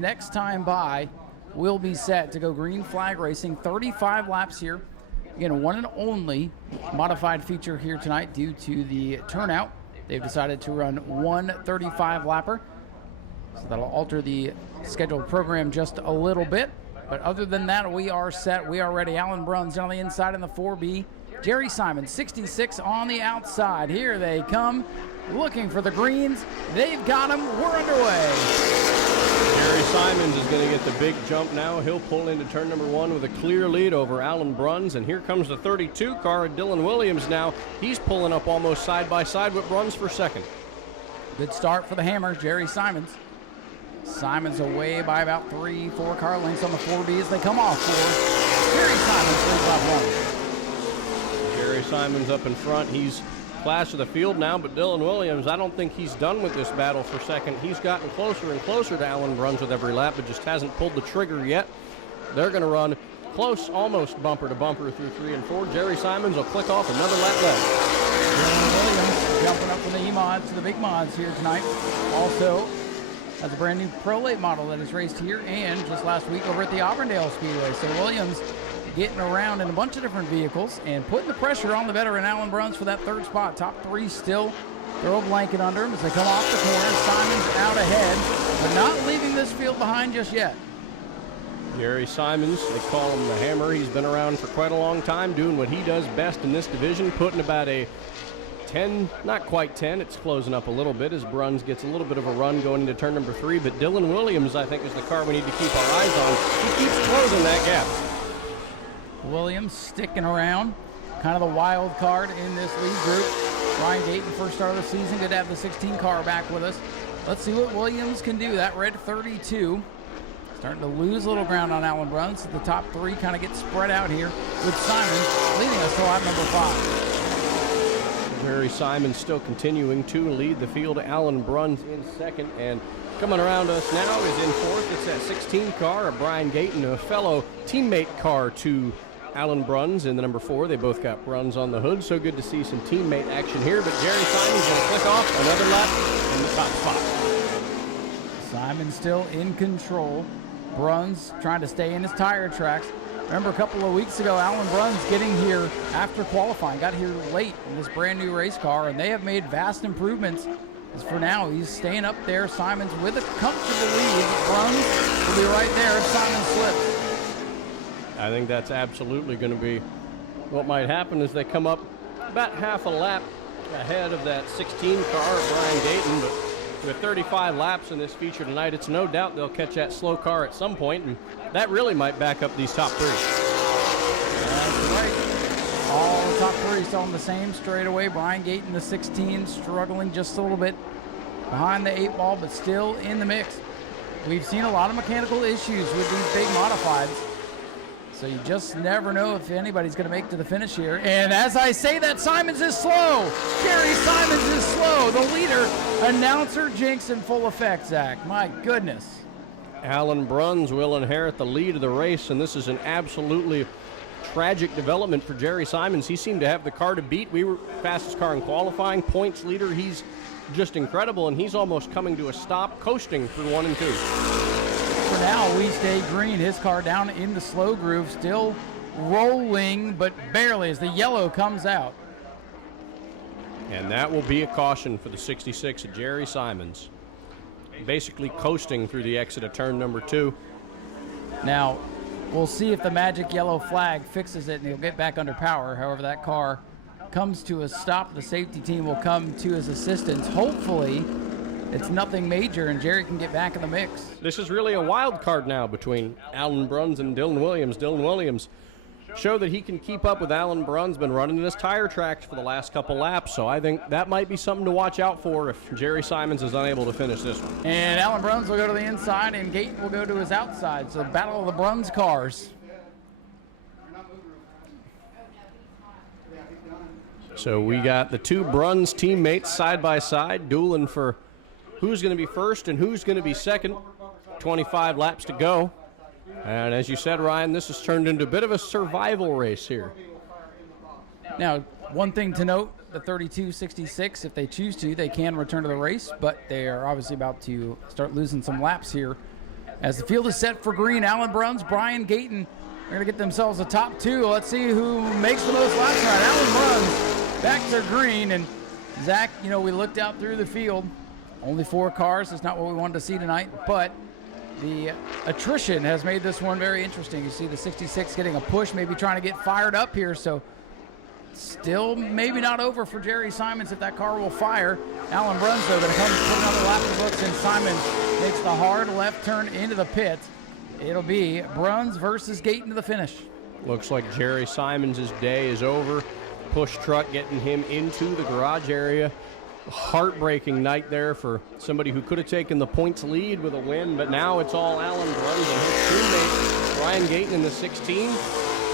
Next time by will be set to go green flag racing. 35 laps here. Again, one and only modified feature here tonight due to the turnout. They've decided to run one 35 lapper. So that'll alter the scheduled program just a little bit. But other than that, we are set. We are ready. Alan Bruns on the inside in the 4B. Jerry Simon, 66 on the outside. Here they come, looking for the greens. They've got them. We're underway. Jerry Simons is going to get the big jump now. He'll pull into turn number 1 with a clear lead over Alan Bruns. And here comes the 32 car of Dylan Williams now. He's pulling up almost side by side with Bruns for second. Good start for the Hammer, Jerry Simons. Simons away by about 3-4 car lengths on the 4B as they come off for Jerry Simons, 3-5-1. Jerry Simons up in front. He's class of the field now, but Dylan Williams, I don't think he's done with this battle for second. He's gotten closer and closer to Alan Bruns with every lap, but just hasn't pulled the trigger yet. They're going to run close, almost bumper to bumper through 3 and 4. Jerry Simons will click off another lap left. Dylan Williams jumping up from the E-mods to the big mods here tonight. Also has a brand new Pro Late model that is raced here and just last week over at the Auburndale Speedway. So Williams getting around in a bunch of different vehicles and putting the pressure on the veteran Alan Bruns for that third spot. Top 3 still throw a blanket under him as they come off the corner. Simons out ahead, but not leaving this field behind just yet. Jerry Simons, they call him the Hammer. He's been around for quite a long time doing what he does best in this division, putting about a 10, not quite 10, it's closing up a little bit as Bruns gets a little bit of a run going into turn number 3, but Dylan Williams, I think, is the car we need to keep our eyes on. He keeps closing that gap. Williams sticking around, kind of the wild card in this lead group. Brian Gayton, first start of the season, good to have the 16 car back with us. Let's see what Williams can do. That red 32 starting to lose a little ground on Alan Bruns. The top 3 kind of get spread out here with Simon leading us to lap number 5. Jerry Simon still continuing to lead the field. Alan Bruns in second, and coming around us now is in fourth. It's that 16 car of Brian Gayton, a fellow teammate car to Alan Bruns in the number 4. They both got Bruns on the hood, so good to see some teammate action here. But Jerry Simon's going to click off another lap in the top spot. Simon still in control. Bruns trying to stay in his tire tracks. Remember a couple of weeks ago, Alan Bruns getting here after qualifying, got here late in this brand new race car, and they have made vast improvements. As for now, he's staying up there. Simons with a comfortable lead. Bruns will be right there if Simon slips. I think that's absolutely going to be what might happen as they come up about half a lap ahead of that 16 car of Brian Gayton. But with 35 laps in this feature tonight, it's no doubt they'll catch that slow car at some point, and that really might back up these top 3. That's right. All the top 3 still on the same straightaway. Brian Gayton, the 16, struggling just a little bit behind the 8 ball, but still in the mix. We've seen a lot of mechanical issues with these big modifieds, so you just never know if anybody's going to make it to the finish here. And as I say that, Simons is slow. Jerry Simons is slow. The leader, announcer jinx in full effect, Zach. My goodness. Alan Bruns will inherit the lead of the race, and this is an absolutely tragic development for Jerry Simons. He seemed to have the car to beat. We were fastest car in qualifying, points leader. He's just incredible, and he's almost coming to a stop, coasting through 1 and 2. For now, we stay green. His car down in the slow groove, still rolling, but barely as the yellow comes out. And that will be a caution for the 66 of Jerry Simons. Basically coasting through the exit of turn number 2. Now, we'll see if the magic yellow flag fixes it and he'll get back under power. However, that car comes to a stop. The safety team will come to his assistance. Hopefully, it's nothing major and Jerry can get back in the mix. This is really a wild card now between Alan Bruns and Dylan Williams. Dylan Williams show that he can keep up with Alan Bruns, been running in his tire tracks for the last couple laps, so I think that might be something to watch out for if Jerry Simons is unable to finish this one. And Alan Bruns will go to the inside and Gayton will go to his outside, so the battle of the Bruns cars. So we got the 2 Bruns teammates side by side, dueling for who's going to be first and who's going to be second. 25 laps to go. And as you said, Ryan, this has turned into a bit of a survival race here. Now, one thing to note, the 32-66, if they choose to, they can return to the race, but they are obviously about to start losing some laps here As the field is set for green, Alan Bruns, Brian Gayton are going to get themselves a top two. Let's see who makes the most laps tonight. Alan Bruns back to green. And Zach, you know, we looked out through the field. Only 4 cars. That's not what we wanted to see tonight. But the attrition has made this one very interesting. You see the 66 getting a push, maybe trying to get fired up here. So still maybe not over for Jerry Simons if that car will fire. Alan Bruns, though, going to come put another lap in the books, and Simons makes the hard left turn into the pits. It'll be Bruns versus Gayton to the finish. Looks like Jerry Simons' day is over. Push truck getting him into the garage area. Heartbreaking night there for somebody who could have taken the points lead with a win, but now it's all Alan Bruns and his teammate Brian Gayton in the 16.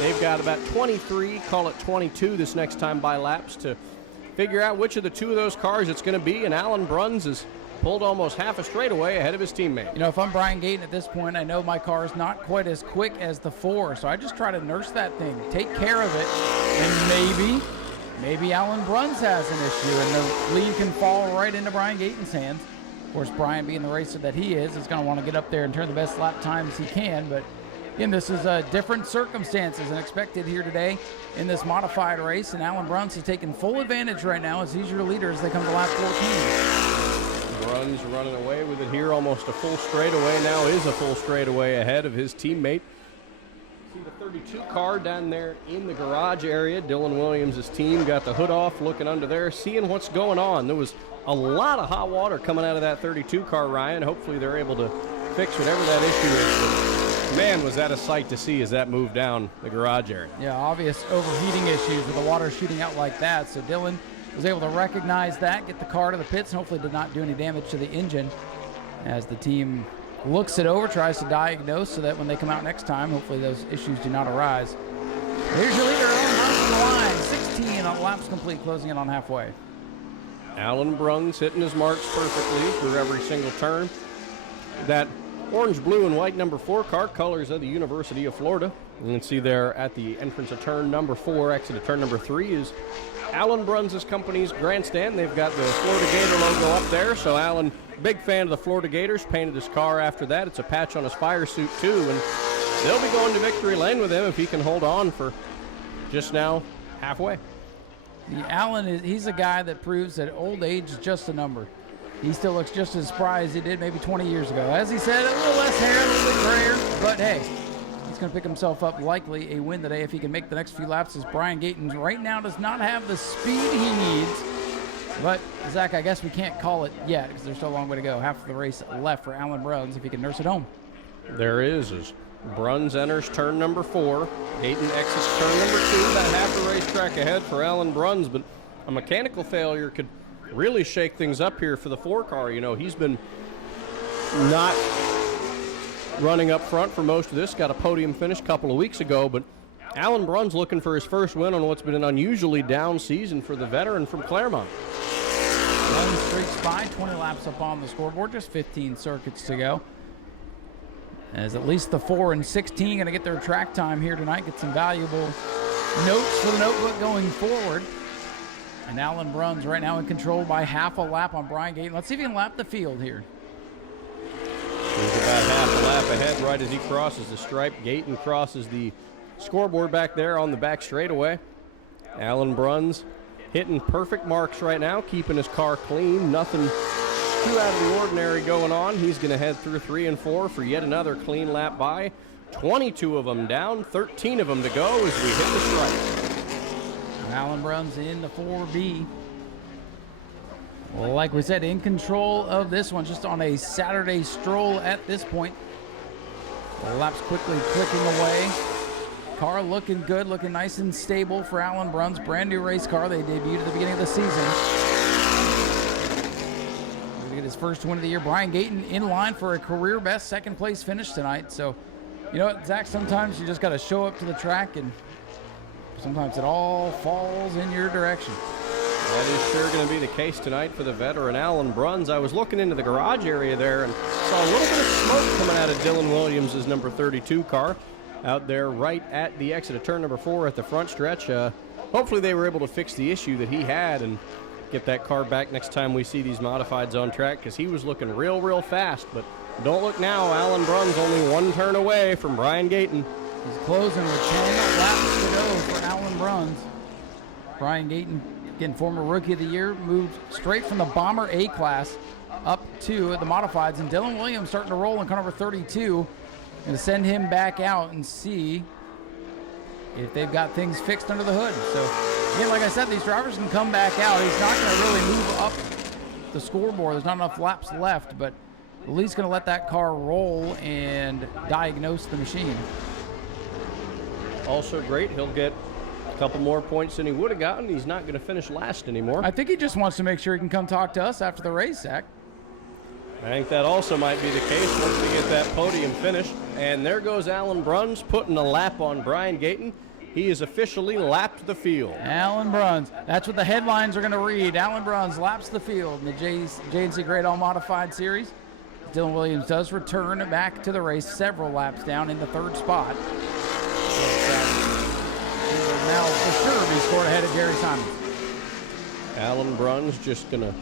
They've got about 23, call it 22 this next time by laps to figure out which of the 2 of those cars it's going to be, and Alan Bruns has pulled almost half a straightaway ahead of his teammate. You know, if I'm Brian Gayton at this point, I know my car is not quite as quick as the 4, so I just try to nurse that thing, take care of it, and maybe Alan Bruns has an issue, and the lead can fall right into Brian Gayton's hands. Of course, Brian, being the racer that he is going to want to get up there and turn the best lap times he can, but again, this is different circumstances than expected here today in this modified race, and Alan Bruns is taking full advantage right now as he's your leader as they come to lap 14. Bruns running away with it here, almost a full straightaway. Now is a full straightaway ahead of his teammate. See the 32 car down there in the garage area. Dylan Williams' team got the hood off, looking under there, seeing what's going on. There was a lot of hot water coming out of that 32 car, Ryan. Hopefully they're able to fix whatever that issue is. But man, was that a sight to see as that moved down the garage area. Yeah, obvious overheating issues with the water shooting out like that. So Dylan was able to recognize that, get the car to the pits, and hopefully did not do any damage to the engine as the team looks it over, tries to diagnose so that when they come out next time, hopefully those issues do not arise. Here's your leader, Alan Bruns on the line, 16 on laps complete, closing in on halfway. Alan Bruns hitting his marks perfectly through every single turn. That orange, blue, and white number 4 car, colors of the University of Florida. You can see there at the entrance of turn number 4, exit of turn number 3 is Alan Bruns' company's grandstand. They've got the Florida Gator logo up there, so Alan, big fan of the Florida Gators, painted his car after that. It's a patch on his fire suit too, and they'll be going to victory lane with him if he can hold on for just now halfway. Alan, he's a guy that proves that old age is just a number. He still looks just as spry as he did maybe 20 years ago. As he said, a little less hair, a little bit grayer, but hey, he's going to pick himself up likely a win today if he can make the next few laps, as Brian Gayton right now does not have the speed he needs. But, Zach, I guess we can't call it yet because there's still a long way to go. Half of the race left for Alan Bruns if he can nurse it home. There is, as Bruns enters turn number 4. Gayton exits turn number 2. About half the racetrack ahead for Alan Bruns, but a mechanical failure could really shake things up here for the 4 car. You know, he's been not running up front for most of this. Got a podium finish a couple of weeks ago, but Alan Bruns looking for his first win on what's been an unusually down season for the veteran from Claremont. 11 streaks by, 20 laps up on the scoreboard, just 15 circuits to go. As at least the 4 and 16 going to get their track time here tonight, get some valuable notes for the notebook going forward. And Alan Bruns right now in control by half a lap on Brian Gayton. Let's see if he can lap the field here. He's about half a lap ahead right as he crosses the stripe. Gayton crosses the scoreboard back there on the back straightaway. Alan Bruns hitting perfect marks right now, keeping his car clean. Nothing too out of the ordinary going on. He's going to head through 3 and 4 for yet another clean lap by. 22 of them down, 13 of them to go as we hit the stripe. Alan Bruns in the 4B. Well, like we said, in control of this one, just on a Saturday stroll at this point. The laps quickly clicking away. Car looking good, looking nice and stable for Alan Bruns. Brand new race car they debuted at the beginning of the season. Going to get his first win of the year. Brian Gayton in line for a career best second place finish tonight. So, you know what, Zach, sometimes you just got to show up to the track and sometimes it all falls in your direction. That is sure going to be the case tonight for the veteran Alan Bruns. I was looking into the garage area there and saw a little bit of smoke coming out of Dylan Williams' number 32 car out there right at the exit of turn number 4 at the front stretch. Hopefully they were able to fix the issue that he had and get that car back next time we see these modifieds on track, because he was looking real fast, but Don't look now. Alan Brunn's only one turn away from Brian Gayton. He's closing with 10 laps to go for Alan Bruns. Brian Gayton, again, former Rookie of the Year, moved straight from the Bomber A class up to the Modifieds. And Dylan Williams starting to roll in car number 32. Going to send him back out and see if they've got things fixed under the hood. So, again, like I said, these drivers can come back out. He's not going to really move up the scoreboard. There's not enough laps left, but at least going to let that car roll and diagnose the machine. Also great, he'll get a couple more points than he would have gotten. He's not going to finish last anymore. I think he just wants to make sure he can come talk to us after the race, Zach. I think that also might be the case once we get that podium finish. And there goes Alan Bruns putting a lap on Brian Gayton. He has officially lapped the field. Alan Bruns. That's what the headlines are going to read. Alan Bruns laps the field in the JNC Great All Modified Series. Dylan Williams does return back to the race several laps down in the third spot. He will now for sure be scored ahead of Jerry Simons. Alan Bruns just going to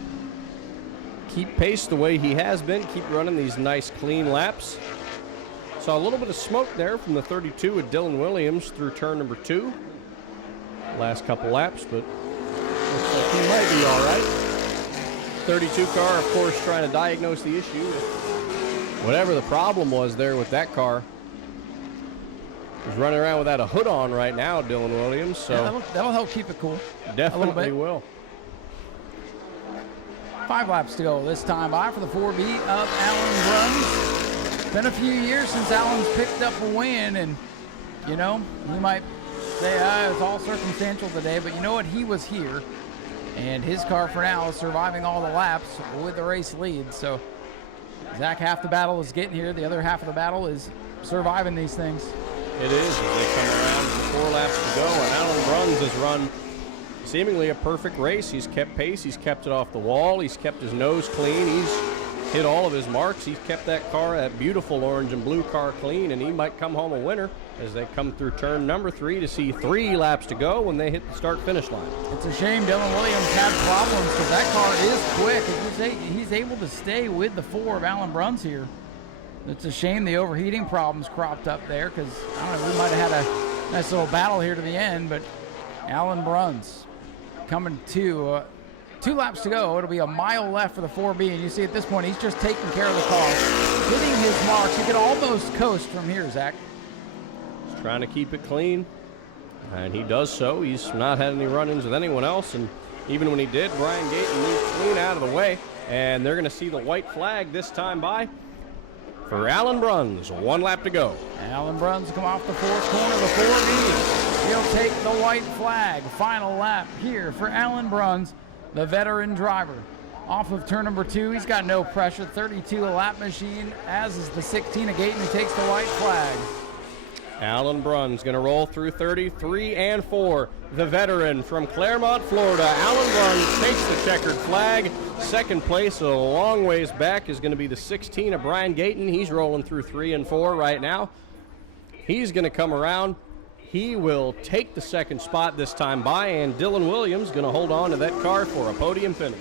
keep pace the way he has been, keep running these nice clean laps. Saw a little bit of smoke there from the 32 with Dylan Williams through turn number 2. Last couple laps, but looks like he might be all right. 32 car, of course, trying to diagnose the issue. Whatever the problem was there with that car. He's running around without a hood on right now, Dylan Williams. So yeah, that'll help keep it cool. Definitely will. 5 laps to go this time by for the 4B of Alan Bruns. It's been a few years since Alan's picked up a win, and, you know, you might say, it's all circumstantial today, but you know what? He was here, and his car for now is surviving all the laps with the race lead. So, Zach, half the battle is getting here. The other half of the battle is surviving these things. It is as they come around with 4 laps to go, and Alan Bruns has run seemingly a perfect race. He's kept pace. He's kept it off the wall. He's kept his nose clean. He's hit all of his marks. He's kept that car, that beautiful orange and blue car, clean, and he might come home a winner as they come through turn number 3 to see 3 laps to go when they hit the start-finish line. It's a shame Dylan Williams had problems because that car is quick. He's able to stay with the 4 of Alan Bruns here. It's a shame the overheating problems cropped up there because, I don't know, we might have had a nice little battle here to the end, but Alan Bruns coming to 2 laps to go. It'll be a mile left for the 4B, and you see at this point he's just taking care of the car, hitting his marks. He could almost coast from here, Zach. He's trying to keep it clean, and he does so. He's not had any run-ins with anyone else, and even when he did, Brian Gayton moved clean out of the way, and they're going to see the white flag this time by for Alan Bruns. 1 lap to go. Alan Bruns come off the 4th corner of the 4B. He'll take the white flag. Final lap here for Alan Bruns, the veteran driver. Off of turn number 2, he's got no pressure. 32 a lap machine, as is the 16 of Gayton, who takes the white flag. Alan Bruns going to roll through 33 and 4. The veteran from Claremont, Florida, Alan Bruns takes the checkered flag. Second place, a long ways back, is going to be the 16 of Brian Gayton. He's rolling through 3 and 4 right now. He's going to come around. He will take the second spot this time by, and Dylan Williams going to hold on to that car for a podium finish.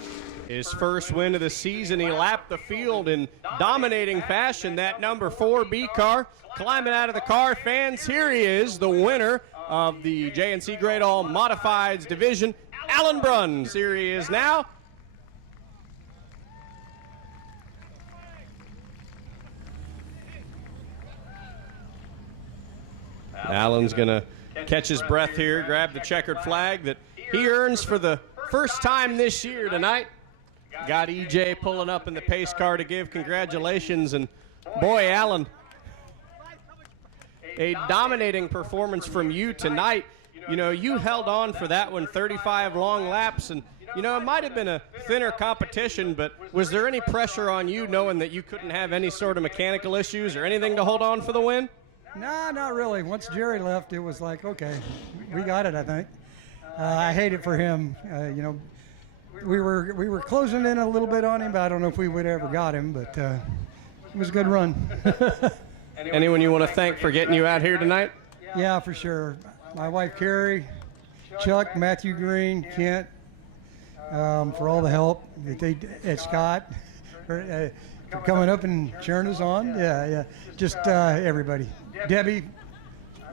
His first win of the season, he lapped the field in dominating fashion. That number 4B car climbing out of the car. Fans, here he is, the winner of the JNC Great All Modifieds division, Alan Bruns. Here he is now. Alan's going to catch his breath here, grab the checkered flag that he earns for the first time this year tonight. Got EJ pulling up in the pace car to give congratulations, and boy, Alan, a dominating performance from you tonight. You know, you held on for that one, 35 long laps, and you know, it might have been a thinner competition, but was there any pressure on you knowing that you couldn't have any sort of mechanical issues or anything to hold on for the win? No, not really. Once Jerry left, it was like, okay, we got it, I think. I hate it for him. You know, we were closing in a little bit on him, but I don't know if we would ever got him, but it was a good run. Anyone you want to thank for getting you out here tonight? Yeah, for sure. My wife, Carrie, Chuck, Matthew Green, Kent, for all the help. Scott, for coming up and cheering us on. Yeah. Just everybody. Debbie,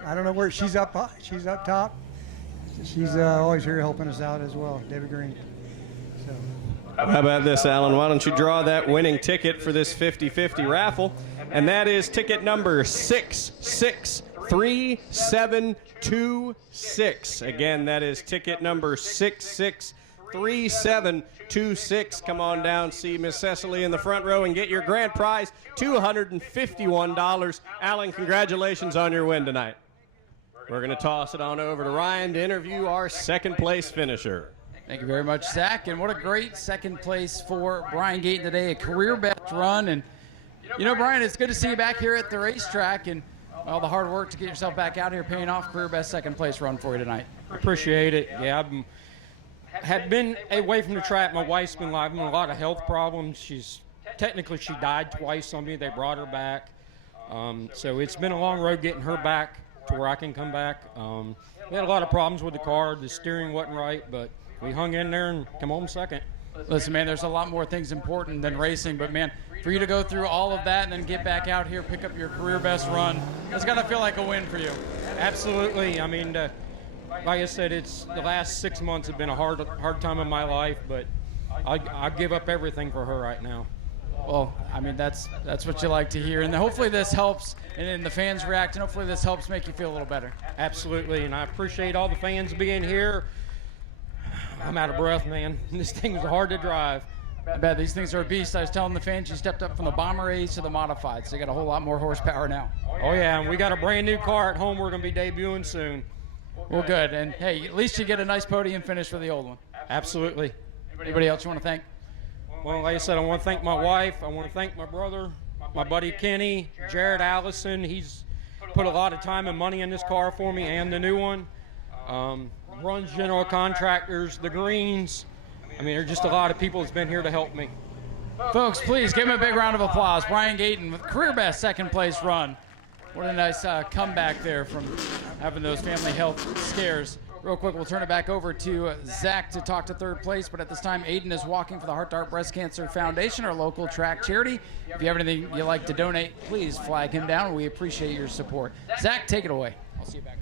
I don't know where she's up top. She's always here helping us out as well, Debbie Green. So. How about this, Alan? Why don't you draw that winning ticket for this 50-50 raffle? And that is ticket number 663726. Again, that is ticket number 663726. Come on down, see Miss Cecily in the front row and get your grand prize, $251. Alan, congratulations on your win tonight. We're going to toss it on over to Ryan to interview our second place finisher. Thank you very much, Zach. And what a great second place for Brian Gayton today, a career best run. And, you know, Brian, it's good to see you back here at the racetrack and all the hard work to get yourself back out here paying off, career best second place run for you tonight. Appreciate it. Yeah, had been away from the track. My wife's been having a lot of health problems. She died twice on me. They brought her back. So it's been a long road getting her back to where I can come back. We had a lot of problems with the car. The steering wasn't right, but we hung in there and come home second. Listen, man, there's a lot more things important than racing, but, man, for you to go through all of that and then get back out here, pick up your career best run, it's got to feel like a win for you. Absolutely. I mean, like I said, it's the last 6 months have been a hard time of my life, but I give up everything for her right now. Well, I mean, that's what you like to hear, and hopefully this helps, and then the fans react, and hopefully this helps make you feel a little better. Absolutely, and I appreciate all the fans being here. I'm out of breath, man. This thing was hard to drive. I bet these things are a beast. I was telling the fans you stepped up from the Bomber A's to the Modified, so you got a whole lot more horsepower now. Oh, yeah, and we got a brand new car at home we're going to be debuting soon. Well, good, and, hey, at least you get a nice podium finish for the old one. Absolutely. Anybody else you want to thank? Well, like I said, I want to thank my wife. I want to thank my brother, my buddy Kenny, Jared Allison. He's put a lot of time and money in this car for me and the new one. Runs General Contractors, the Greens. I mean, there's just a lot of people that's been here to help me. Folks, please give him a big round of applause. Brian Gayton with career best second place run. What a nice comeback there from having those family health scares. Real quick, we'll turn it back over to Zach to talk to third place, but at this time, Aiden is walking for the Heart to Heart Breast Cancer Foundation, our local track charity. If you have anything you'd like to donate, please flag him down. We appreciate your support. Zach, take it away. I'll see you back.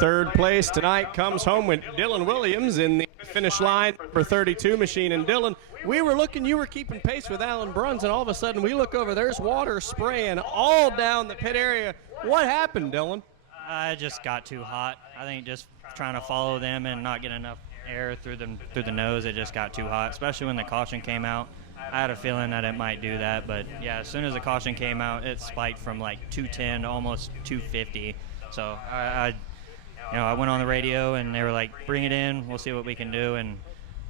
Third place tonight comes home with Dylan Williams in the finish line for 32 machine. And Dylan, we were looking, you were keeping pace with Alan Bruns, and all of a sudden we look over, there's water spraying all down the pit area. What happened, Dylan? I just got too hot. I think just trying to follow them and not get enough air through the nose, it just got too hot, especially when the caution came out. I had a feeling that it might do that, but yeah, as soon as the caution came out, it spiked from like 210 to almost 250. So I went on the radio and they were like, bring it in, we'll see what we can do. And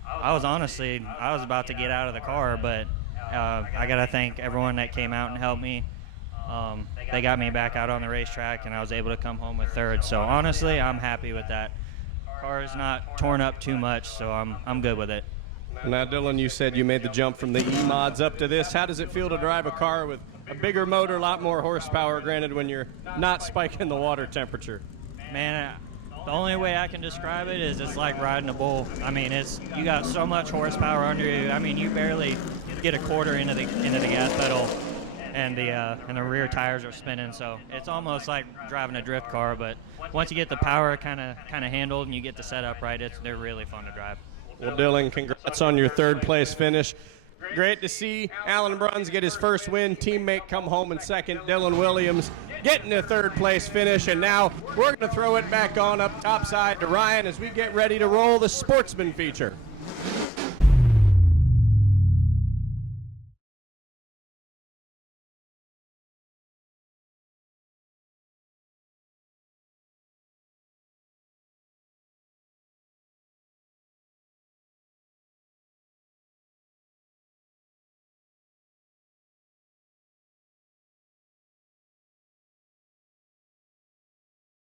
I was about to get out of the car, but I got to thank everyone that came out and helped me. They got me back out on the racetrack and I was able to come home with third. So honestly, I'm happy with that. Car is not torn up too much, so I'm good with it. Now, Dylan, you said you made the jump from the E-mods up to this. How does it feel to drive a car with a bigger motor, a lot more horsepower, granted, when you're not spiking the water temperature? Man, the only way I can describe it is it's like riding a bull. I mean, you got so much horsepower under you. I mean, you barely get a quarter into the gas pedal, and the rear tires are spinning. So it's almost like driving a drift car. But once you get the power kind of handled and you get the setup right, they're really fun to drive. Well, Dylan, congrats on your third place finish. Great to see Alan Bruns get his first win. Teammate come home in second. Dylan Williams getting a third place finish. And now we're going to throw it back on up topside to Ryan as we get ready to roll the Sportsman feature.